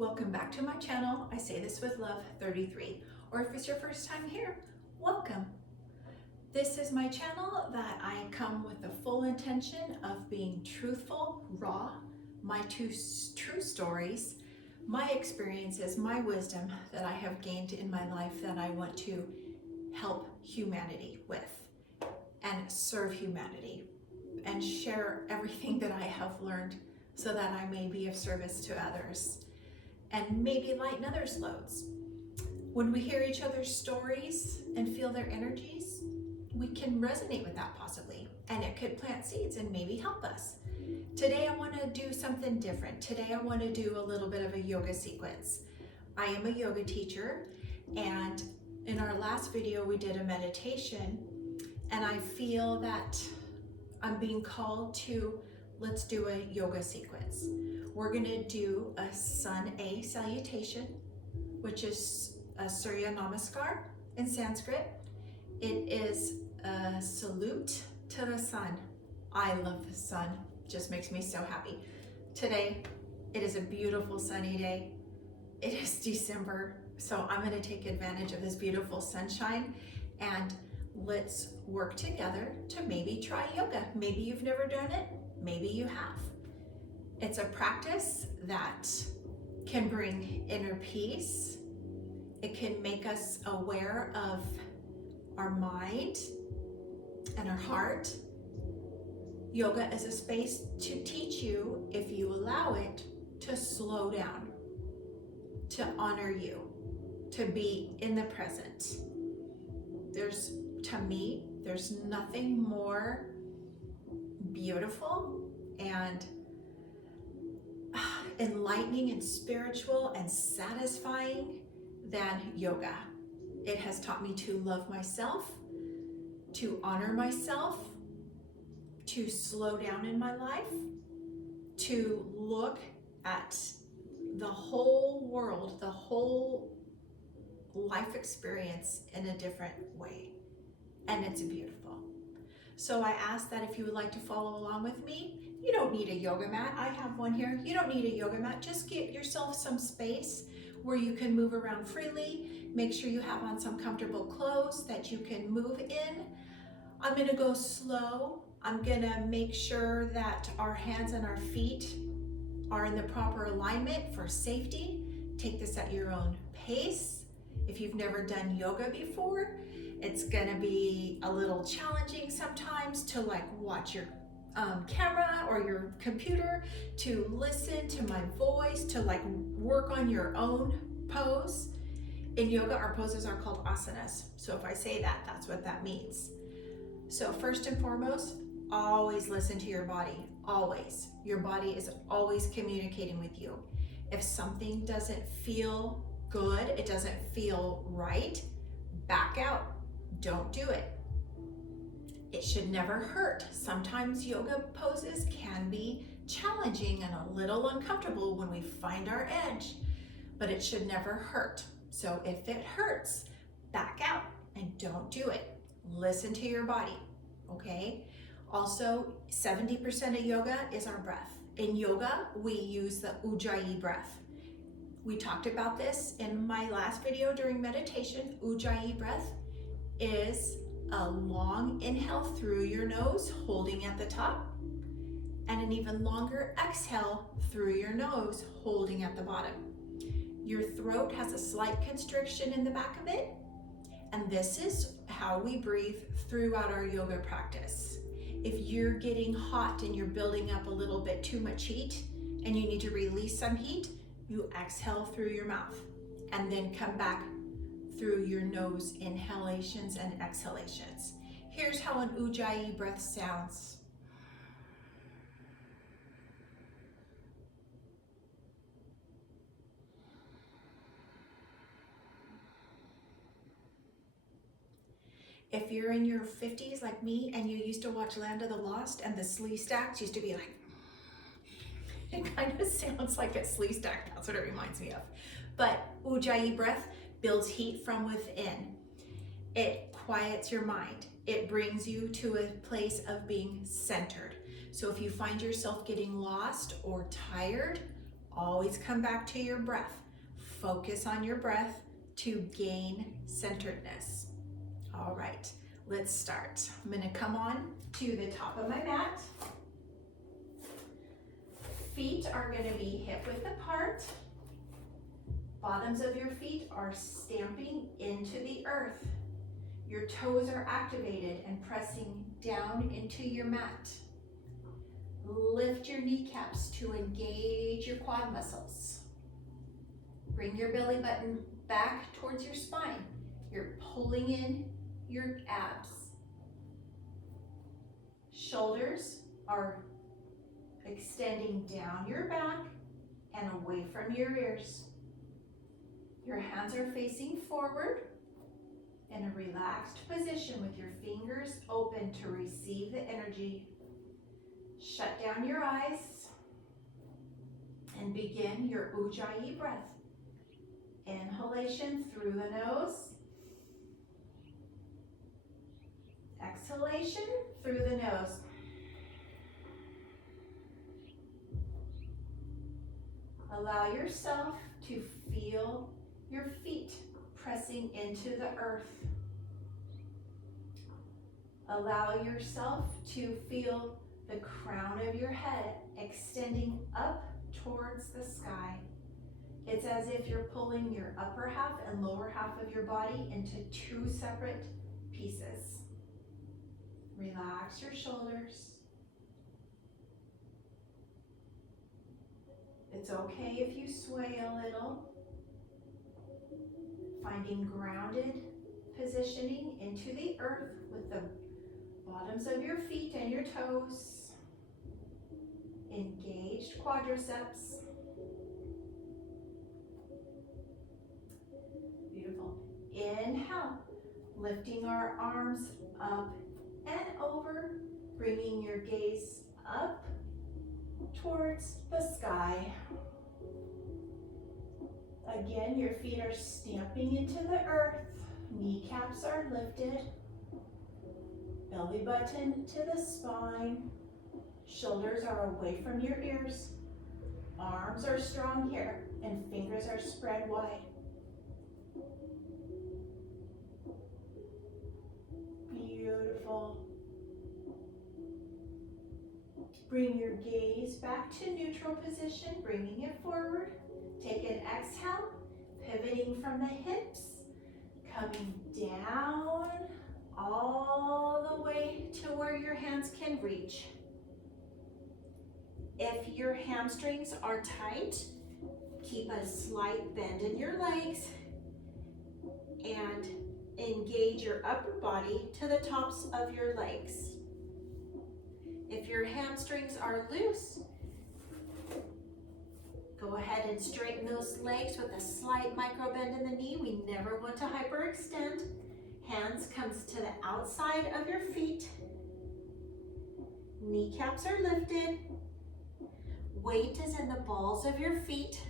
Welcome back to my channel. I say this with love, 33. Or if it's your first time here, welcome. This is my channel that I come with the full intention of being truthful, raw, my true stories, my experiences, my wisdom that I have gained in my life that I want to help humanity with and serve humanity and share everything that I have learned so that I may be of service to others and maybe lighten others' loads. When we hear each other's stories and feel their energies, we can resonate with that possibly, and it could plant seeds and maybe help us. Today I want to do something different. Today I want to do a little bit of a yoga sequence. I am a yoga teacher, and in our last video we did a meditation, and I feel that I'm being called to let's do a yoga sequence. We're going to do a Sun A salutation, which is a Surya Namaskar in Sanskrit. It is a salute to the sun. I love the sun. It just makes me so happy. Today, it is a beautiful sunny day. It is December, so I'm going to take advantage of this beautiful sunshine, and let's work together to maybe try yoga. Maybe you've never done it. Maybe you have. It's a practice that can bring inner peace. It can make us aware of our mind and our heart. Yoga is a space to teach you, if you allow it, to slow down, to honor you, to be in the present. To me, there's nothing more beautiful and enlightening and spiritual and satisfying than yoga. It has taught me to love myself, to honor myself, to slow down in my life, to look at the whole world, the whole life experience in a different way. And it's beautiful. So I ask that if you would like to follow along with me, you don't need a yoga mat. I have one here. You don't need a yoga mat. Just get yourself some space where you can move around freely. Make sure you have on some comfortable clothes that you can move in. I'm gonna go slow. I'm gonna make sure that our hands and our feet are in the proper alignment for safety. Take this at your own pace. If you've never done yoga before, it's gonna be a little challenging sometimes to watch your camera or your computer, to listen to my voice, to work on your own pose. In yoga, our poses are called asanas. So if I say that, that's what that means. So first and foremost, always listen to your body, always. Your body is always communicating with you. If something doesn't feel good, it doesn't feel right, back out, don't do it. It should never hurt. Sometimes yoga poses can be challenging and a little uncomfortable when we find our edge, but it should never hurt. So if it hurts, back out and don't do it. Listen to your body, okay? Also, 70% of yoga is our breath. In yoga, we use the Ujjayi breath. We talked about this in my last video during meditation. Ujjayi breath is a long inhale through your nose, holding at the top, and an even longer exhale through your nose, holding at the bottom. Your throat has a slight constriction in the back of it, and this is how we breathe throughout our yoga practice. If you're getting hot and you're building up a little bit too much heat and you need to release some heat, you exhale through your mouth and then come back through your nose, inhalations and exhalations. Here's how an Ujjayi breath sounds. If you're in your 50s like me and you used to watch Land of the Lost and the slee stacks used to be like, it kind of sounds like a slee stack. That's what it reminds me of. But Ujjayi breath builds heat from within. It quiets your mind. It brings you to a place of being centered. So if you find yourself getting lost or tired, Always come back to your breath. Focus on your breath to gain centeredness. All right, let's start. I'm gonna come on to the top of my mat. Feet are gonna be hip width apart. Bottoms of your feet are stamping into the earth. Your toes are activated and pressing down into your mat. Lift your kneecaps to engage your quad muscles. Bring your belly button back towards your spine. You're pulling in your abs. Shoulders are extending down your back and away from your ears. Your hands are facing forward in a relaxed position with your fingers open to receive the energy. Shut down your eyes and begin your Ujjayi breath. Inhalation through the nose. Exhalation through the nose. Allow yourself to feel your feet pressing into the earth. Allow yourself to feel the crown of your head extending up towards the sky. It's as if you're pulling your upper half and lower half of your body into two separate pieces. Relax your shoulders. It's okay if you sway a little. Finding grounded positioning into the earth with the bottoms of your feet and your toes. Engaged quadriceps. Beautiful. Inhale, lifting our arms up and over, bringing your gaze up towards the sky. Again, your feet are stamping into the earth. Kneecaps are lifted. Belly button to the spine. Shoulders are away from your ears. Arms are strong here and fingers are spread wide. Beautiful. Bring your gaze back to neutral position, bringing it forward. Take an exhale, pivoting from the hips, coming down all the way to where your hands can reach. If your hamstrings are tight, keep a slight bend in your legs and engage your upper body to the tops of your legs. If your hamstrings are loose, go ahead and straighten those legs with a slight micro bend in the knee. We never want to hyperextend. Hands comes to the outside of your feet. Kneecaps are lifted. Weight is in the balls of your feet.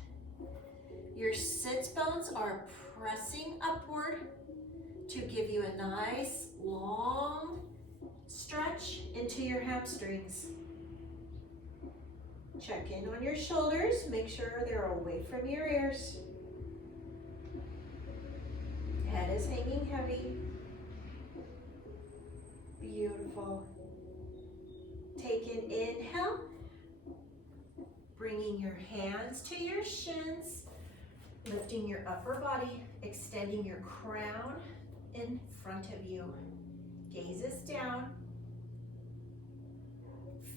Your sits bones are pressing upward to give you a nice long stretch into your hamstrings. Check in on your shoulders. Make sure they're away from your ears. Head is hanging heavy. Beautiful. Take an inhale. Bringing your hands to your shins. Lifting your upper body. Extending your crown in front of you. Gaze is down.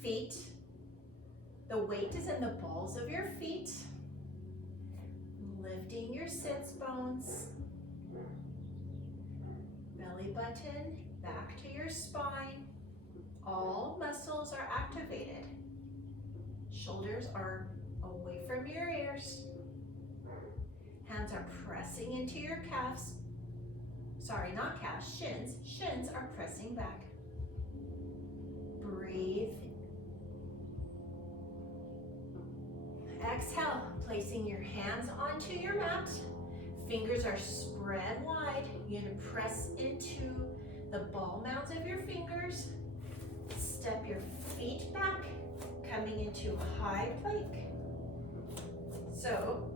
Feet. The weight is in the balls of your feet. Lifting your sits bones. Belly button back to your spine. All muscles are activated. Shoulders are away from your ears. Hands are pressing into your calves. Sorry, not calves, shins. Shins are pressing back. Breathe. Exhale, placing your hands onto your mat. Fingers are spread wide. You're going to press into the ball mounds of your fingers. Step your feet back, coming into high plank. So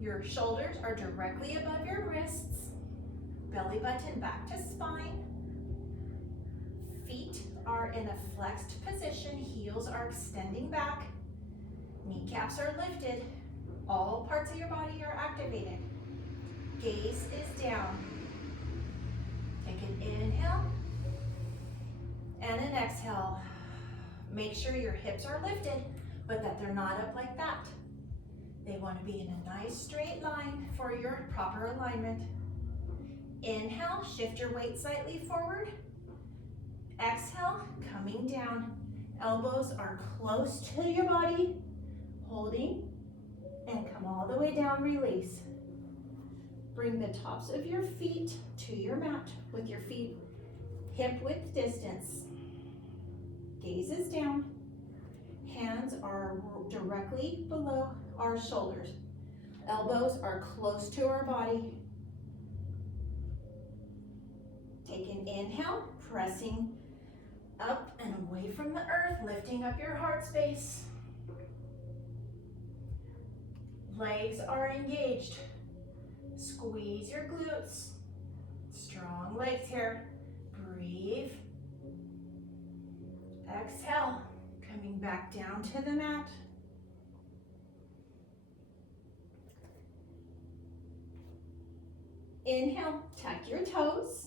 your shoulders are directly above your wrists, belly button back to spine. Feet are in a flexed position, heels are extending back, kneecaps are lifted, all parts of your body are activated. Gaze is down. Take an inhale and an exhale. Make sure your hips are lifted, but that they're not up like that. They want to be in a nice straight line for your proper alignment. Inhale, shift your weight slightly forward. Exhale, coming down. Elbows are close to your body, holding, and come all the way down, release. Bring the tops of your feet to your mat with your feet hip width distance. Gaze is down. Hands are directly below our shoulders. Elbows are close to our body. Take an inhale, pressing up and away from the earth, lifting up your heart space. Legs are engaged. Squeeze your glutes. Strong legs here. Breathe. Exhale, coming back down to the mat. Inhale, tuck your toes.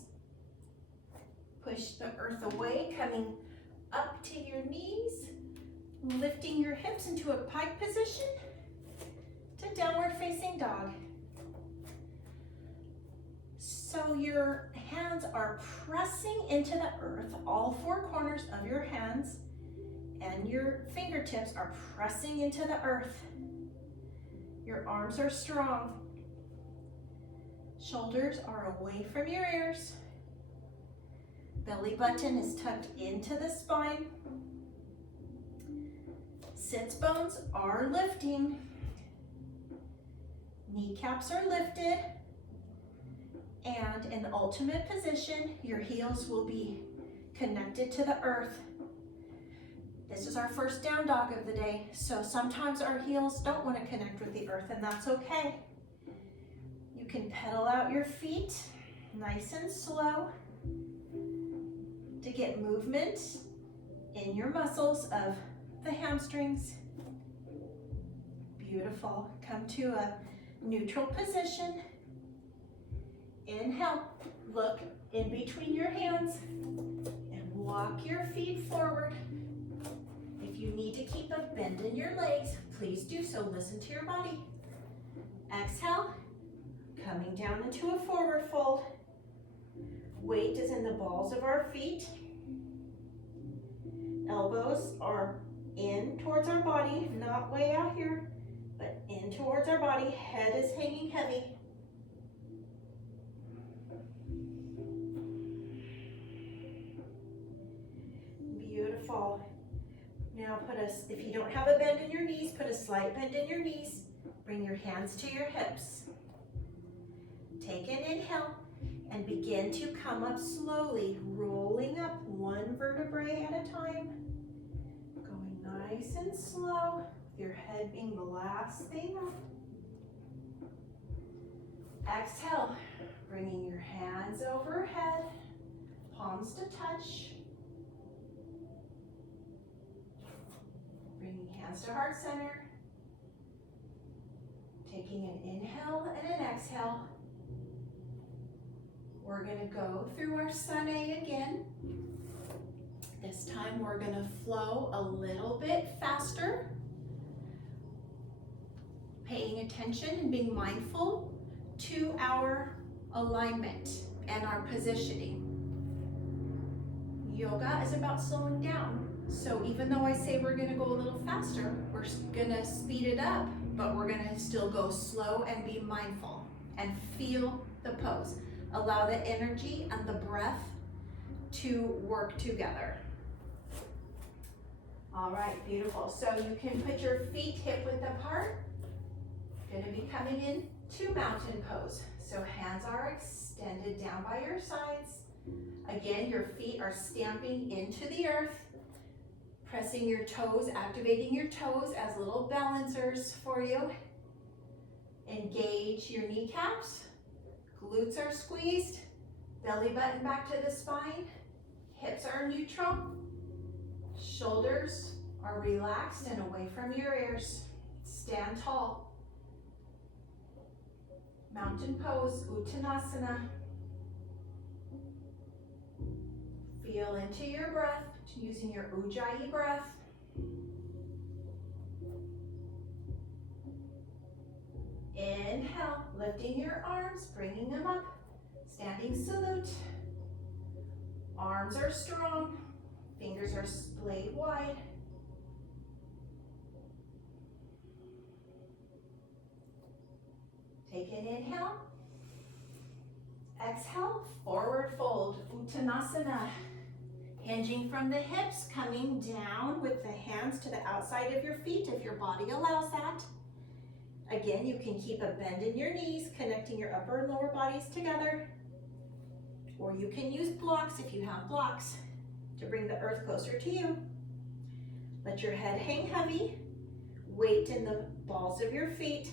Push the earth away, coming up to your knees, lifting your hips into a pike position to downward facing dog. So your hands are pressing into the earth, all four corners of your hands, and your fingertips are pressing into the earth. Your arms are strong. Shoulders are away from your ears. Belly button is tucked into the spine. Sits bones are lifting. Kneecaps are lifted. And in the ultimate position, your heels will be connected to the earth. This is our first down dog of the day, so sometimes our heels don't want to connect with the earth, and that's okay. You can pedal out your feet nice and slow to get movement in your muscles of the hamstrings. Beautiful. Come to a neutral position. Inhale, look in between your hands and walk your feet forward. If you need to keep a bend in your legs, please do so. Listen to your body. Exhale, coming down into a forward fold. Weight is in the balls of our feet. Elbows are in towards our body, not way out here, but in towards our body. Head is hanging heavy. Beautiful. Now if you don't have a bend in your knees, put a slight bend in your knees. Bring your hands to your hips. Take an inhale and begin to come up slowly, rolling up one vertebrae at a time. Going nice and slow, with your head being the last thing up. Exhale, bringing your hands overhead, palms to touch. Bringing hands to heart center. Taking an inhale and an exhale. We're going to go through our sun A again. This time we're going to flow a little bit faster. Paying attention and being mindful to our alignment and our positioning. Yoga is about slowing down. So even though I say we're going to go a little faster, we're going to speed it up, but we're going to still go slow and be mindful and feel the pose. Allow the energy and the breath to work together. All right, beautiful. So you can put your feet hip width apart. Going to be coming in to mountain pose. So hands are extended down by your sides. Again, your feet are stamping into the earth. Press Pressing your toes, activating your toes as little balancers for you. Engage your kneecaps. Glutes are squeezed. Belly button back to the spine. Hips are neutral. Shoulders are relaxed and away from your ears. Stand tall. Mountain pose, Uttanasana. Feel into your breath, using your Ujjayi breath. Inhale, lifting your arms, bringing them up. Standing salute. Arms are strong. Fingers are splayed wide. Take an inhale. Exhale, forward fold, Uttanasana. Hinging from the hips, coming down with the hands to the outside of your feet if your body allows that. Again, you can keep a bend in your knees, connecting your upper and lower bodies together. Or you can use blocks if you have blocks to bring the earth closer to you. Let your head hang heavy. Weight in the balls of your feet.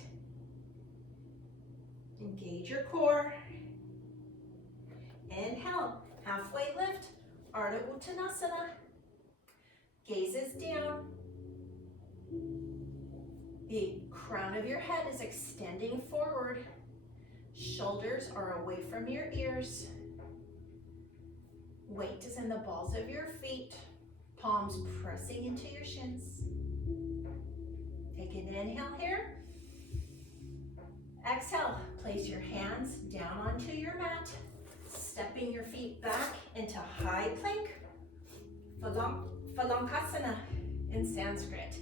Engage your core. Inhale, halfway lift, Ardha Uttanasana. Gazes down. The crown of your head is extending forward. Shoulders are away from your ears. Weight is in the balls of your feet. Palms pressing into your shins. Take an inhale here. Exhale, place your hands down onto your mat. Stepping your feet back into high plank. Phalangkasana in Sanskrit.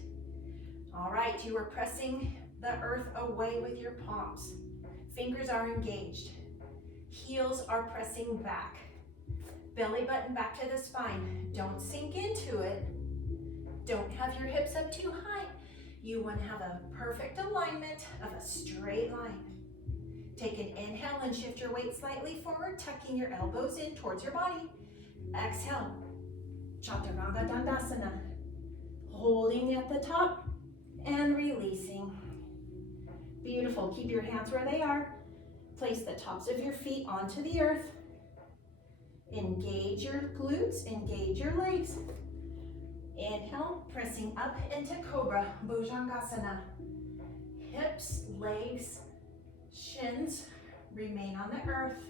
All right, you are pressing the earth away with your palms. Fingers are engaged. Heels are pressing back. Belly button back to the spine. Don't sink into it. Don't have your hips up too high. You want to have a perfect alignment of a straight line. Take an inhale and shift your weight slightly forward, tucking your elbows in towards your body. Exhale, Chaturanga Dandasana. Holding at the top and releasing. Beautiful, keep your hands where they are. Place the tops of your feet onto the earth. Engage your glutes, engage your legs. Inhale, pressing up into Cobra, Bhujangasana. Hips, legs, shins remain on the earth.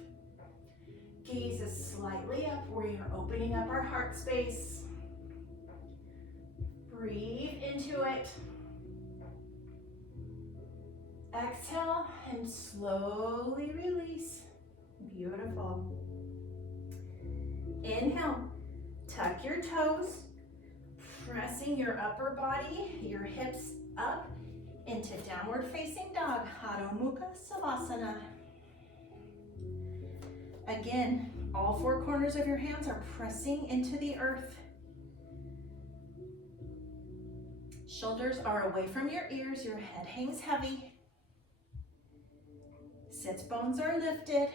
Gaze is slightly up. We are opening up our heart space. Breathe into it. Exhale and slowly release. Beautiful. Inhale, tuck your toes, pressing your upper body, your hips up into downward facing dog, Adho Mukha Savasana. Again, all four corners of your hands are pressing into the earth. Shoulders are away from your ears, your head hangs heavy. Sits bones are lifted.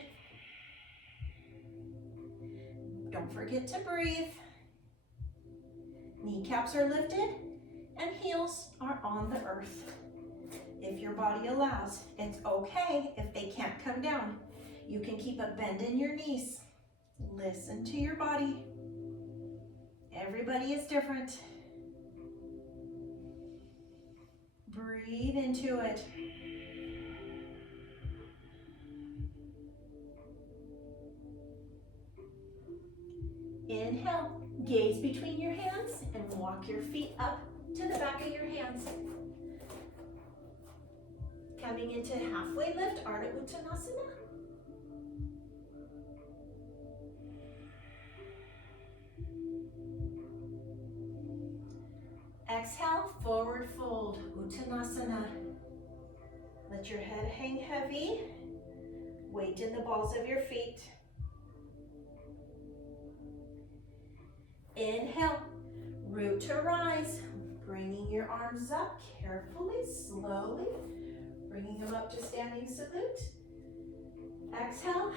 Don't forget to breathe. Kneecaps are lifted and heels are on the earth. If your body allows, it's okay if they can't come down. You can keep a bend in your knees. Listen to your body. Everybody is different. Breathe into it. Inhale, gaze between your hands and walk your feet up to the back of your hands. Coming into halfway lift, Ardha Uttanasana. Exhale, forward fold, Uttanasana. Let your head hang heavy. Weight in the balls of your feet. Inhale, root to rise. Bringing your arms up carefully, slowly. Bringing them up to standing salute. Exhale,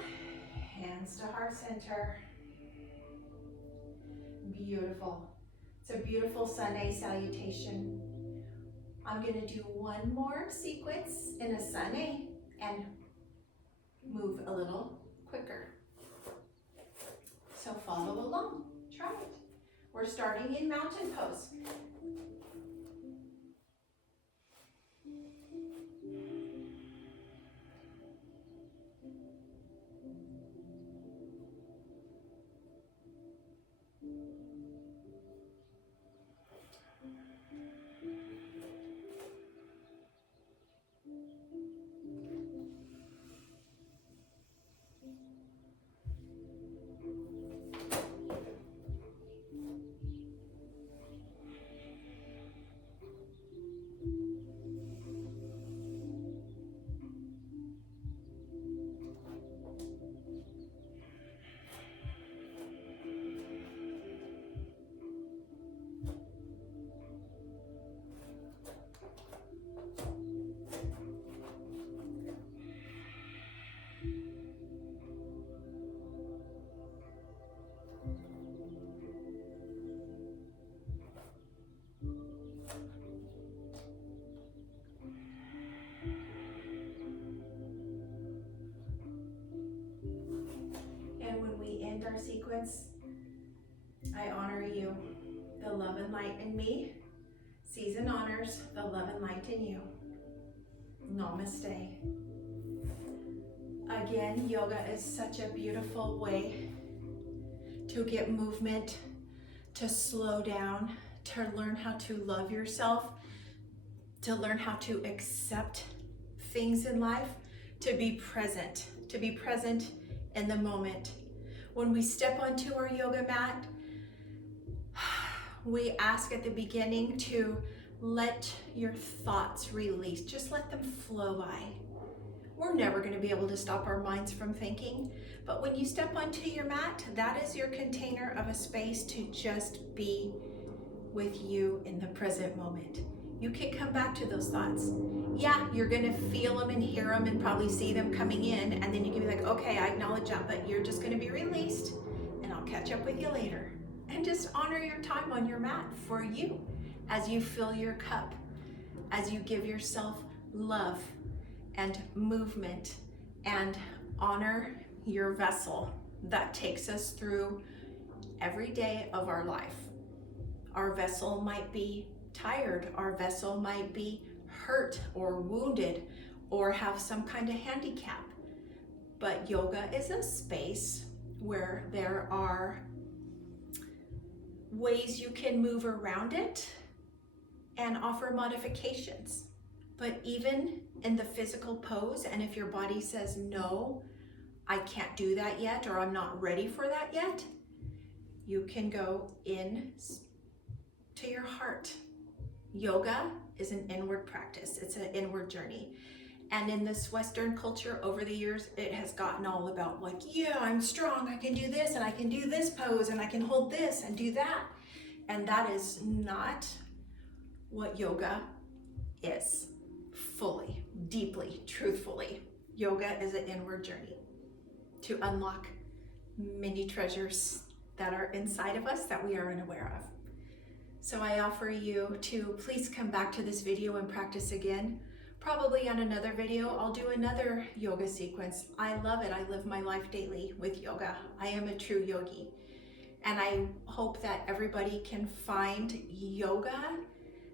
hands to heart center. Beautiful. It's a beautiful Sunday salutation. I'm going to do one more sequence in a Sunday and move a little quicker. So follow along. Try it. We're starting in mountain pose. And when we end our sequence, I honor you. The love and light in me sees and honors the love and light in you. Namaste. Again, yoga is such a beautiful way to get movement, to slow down, to learn how to love yourself, to learn how to accept things in life, to be present in the moment. When we step onto our yoga mat, we ask at the beginning to let your thoughts release. Just let them flow by. We're never going to be able to stop our minds from thinking, but when you step onto your mat, that is your container of a space to just be with you in the present moment. You can come back to those thoughts. Yeah, you're going to feel them and hear them and probably see them coming in, and then you can be like, okay, I acknowledge that, but you're just going to be released, and I'll catch up with you later. And just honor your time on your mat for you as you fill your cup, as you give yourself love and movement, and honor your vessel that takes us through every day of our life. Our vessel might be tired, our vessel might be hurt or wounded or have some kind of handicap, but yoga is a space where there are ways you can move around it and offer modifications. But even in the physical pose, and if your body says, no, I can't do that yet, or I'm not ready for that yet, you can go in to your heart. Yoga is an inward practice. It's an inward journey. And in this Western culture over the years, it has gotten all about like, yeah, I'm strong, I can do this, and I can do this pose, and I can hold this and do that. And that is not what yoga is. Fully, deeply, truthfully. Yoga is an inward journey to unlock many treasures that are inside of us that we are unaware of. So I offer you to please come back to this video and practice again. Probably on another video, I'll do another yoga sequence. I love it. I live my life daily with yoga. I am a true yogi. And I hope that everybody can find yoga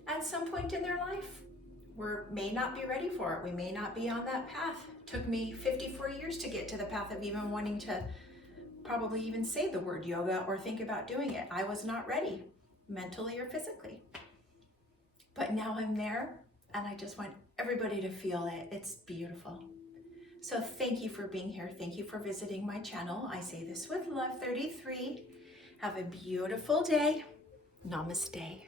at some point in their life. We may not be ready for it. We may not be on that path. It took me 54 years to get to the path of even wanting to probably even say the word yoga or think about doing it. I was not ready, mentally or physically. But now I'm there, and I just want everybody to feel it. It's beautiful. So thank you for being here. Thank you for visiting my channel. I say this with love, 33. Have a beautiful day. Namaste.